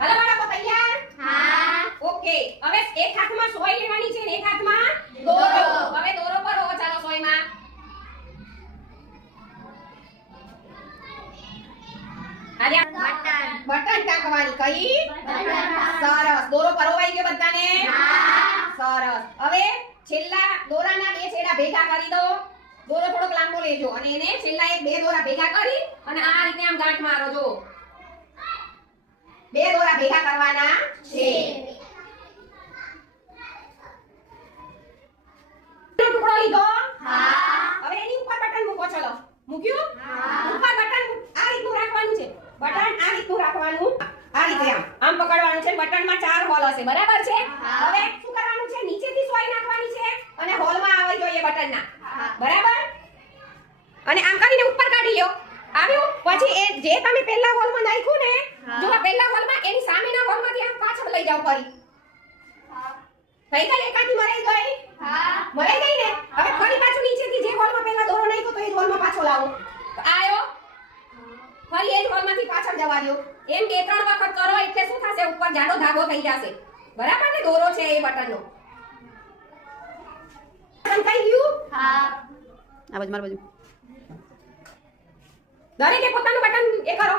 હાલો બાળકો તૈયાર? હા. ઓકે. હવે એક હાથમાં સોય લેવાની છે ને એક હાથમાં દોરો. હવે દોરો કરો ચાલો સોયમાં. આલિયા બટન ટાંકવાની કઈ? સરસ. દોરો પરોવાઈ ગયો બધાને? સરસ. હવે છેલ્લા દોરાના બે છેડા ભેગા કરી દો. દોરો થોડોક લાંબો લેજો અને એને છેલ્લા એક બે દોરા ભેગા કરી અને આ રીતે આમ ગાંઠ મારો જો. બે દોરા ભેગા કરવાના છે. ટુકડો લીધો? હવે એની ઉપર બટન મૂકો ચલો. મૂક્યું? ઉપર બટન આ રીતનું રાખવાનું છે. બટન આ રીતનું રાખવાનું. આ રીતે આમ પકડવાનું છે. બટનમાં 4 હોલ હશે. બરાબર છે? હવે શું કરવાનું છે? નીચેથી સોય નાખવાની છે અને હોલમાં આવવી જોઈએ બટનના. બરાબર? અને આમ કરીને ઉપર કાઢી લ્યો. આવ્યું? પછી એ જે તમે પહેલા હોલમાં નાખ્યું ને, જો આ પહેલા હોલમાં એની સામેના હોલમાંથી આમ પાછળ લઈ જાવ ફરી. થઈ ગઈ એકાદી મરાઈ ગઈ? મરાઈ ગઈ ને? હવે ફરી પાછું નીચેથી જે હોલમાં પહેલા દોરો નાખ્યો તો એ જ હોલમાં પાછો લાવો. આયો? ફરી એ જ હોલમાંથી પાછળ જવા દો. એમ 2-3 વખત કરો એટલે શું થશે? ઉપર જાડો ધાગો થઈ જશે. બરાબર ને? દોરો છે એ બટનનો. સમજાઈ ગયું? હા. આ બાજુ માર બાજુ. દરેકે પોતાનું બટન એ કરો.